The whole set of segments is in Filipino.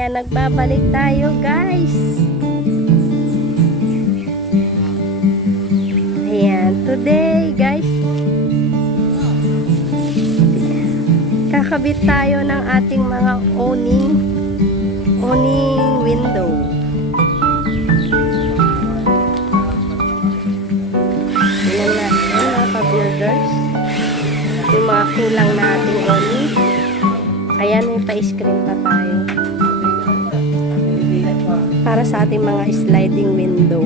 Ayan, nagbabalik tayo guys. Ayan, today guys, kakabit tayo ng ating mga awning window. Tingnan natin mga ka-builders, yung mga kulang na ating awning. Ayan, may pa-screen pa tayo para sa ating mga sliding window.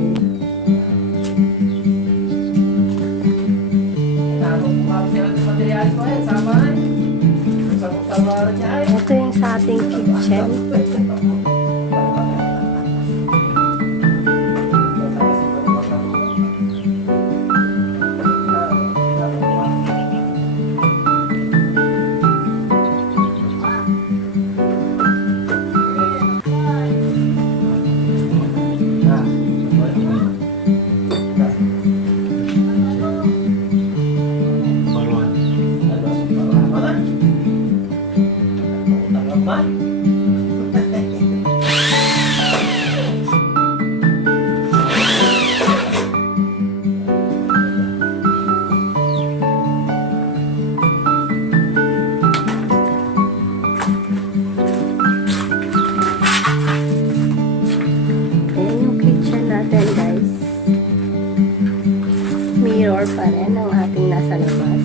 Ito yung sa ating kitchen. Mirror pa rin ang ating nasa labas.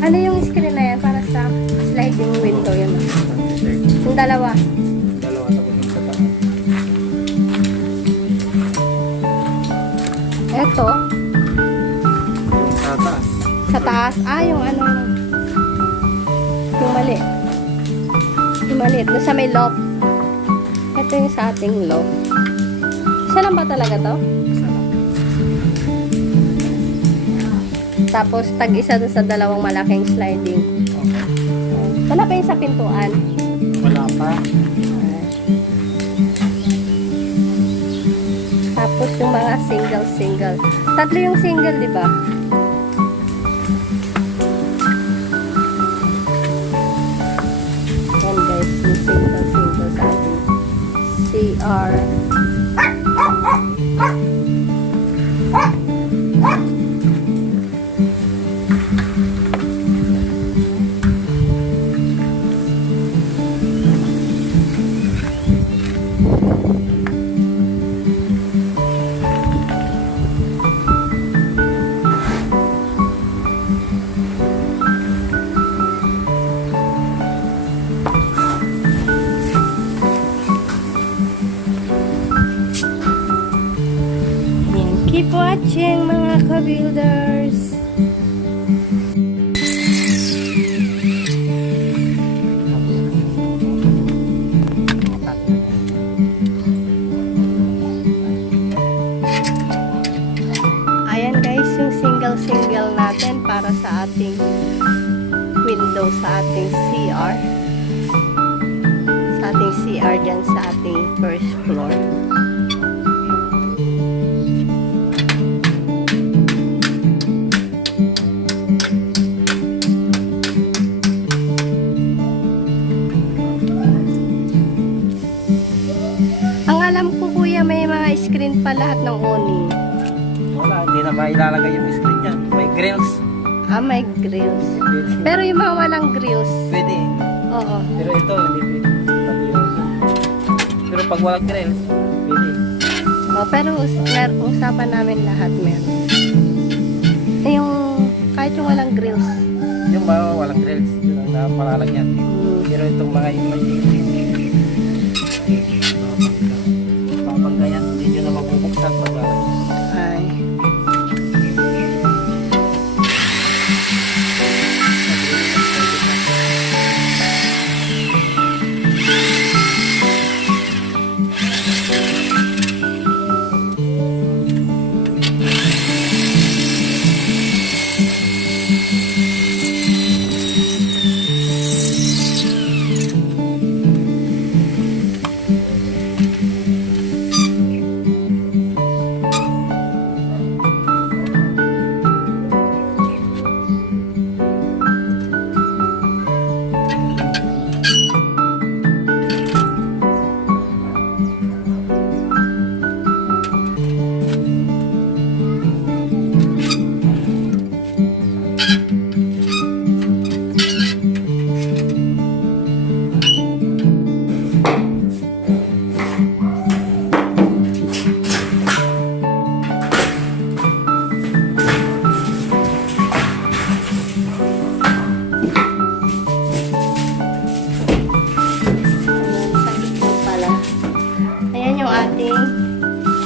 Ano yung screen na yan para sa sliding window yun? Yung dalawa. Dalawa tapos yung sa taas. Eto. Yung sa taas. Sa taas. Ah, yung ano. Yung mali. Yung mali. Doon sa may loft. Ito yung sa ating loft. Isa lang ba talaga to? Isa lang. Tapos tag-isa doon sa dalawang malaking sliding. Okay. Wala pa yung sa pintuan. Wala pa. Tapos yung mga single. Tatlo yung single, di ba? Yan guys, yung single sa ating CR. Keep watching mga ka-builders. Ayan guys, yung single natin para sa ating window sa ating CR. Sa ating CR dyan sa ating first floor. May mga screen pa lahat ng awning. Wala, hindi na mailalagay yung screen dyan. May grills. Ah, may grills. Pwede. Pero yung mga walang grills. Pwede. Oo. Pero ito, hindi pwede. Pati yun. Pero pag walang grills, pwede. Oh, pero usapan namin lahat meron. Yung, kahit yung walang grills. Yung mga walang grills, yun ang napalalagyan. Pero itong mga emergency, papagayan, hindi nyo na mabubuksan paglalagyan. Ay.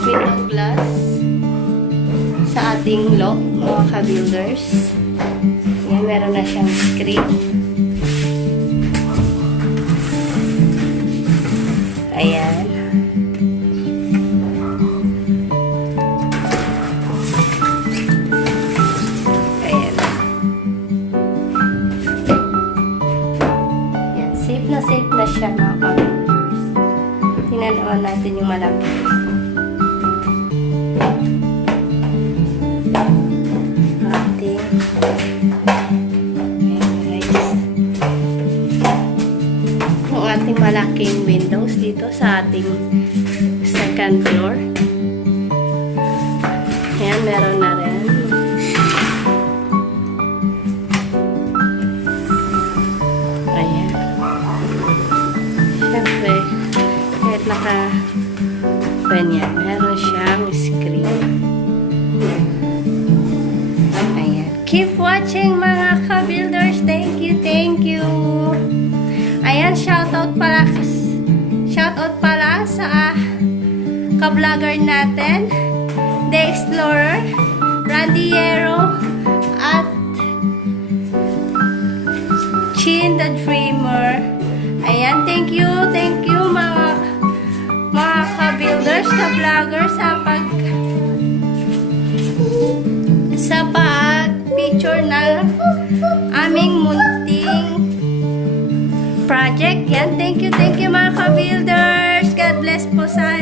Window glass sa ating lock, mga ka-builders. Yan, meron na siyang screen. Ayan. Ayan. Yan, safe na siya, mga ka-builders. Tinanawan natin yung malaki. Yung ating malaking windows dito sa ating second floor. Ayan, meron na rin. Ayan. Siyempre, kahit ganyan, meron siyang screen. Keep watching, mga ka-builders. Thank you, thank you. Ayan, shoutout pala sa ka-vlogger natin, The Explorer, Randiero, at Chin the Dreamer. Ayan, thank you mga ka-builders, ka-vlogger sa picture ng aming munting project. Yan, thank you mga ka-builders. God bless po sa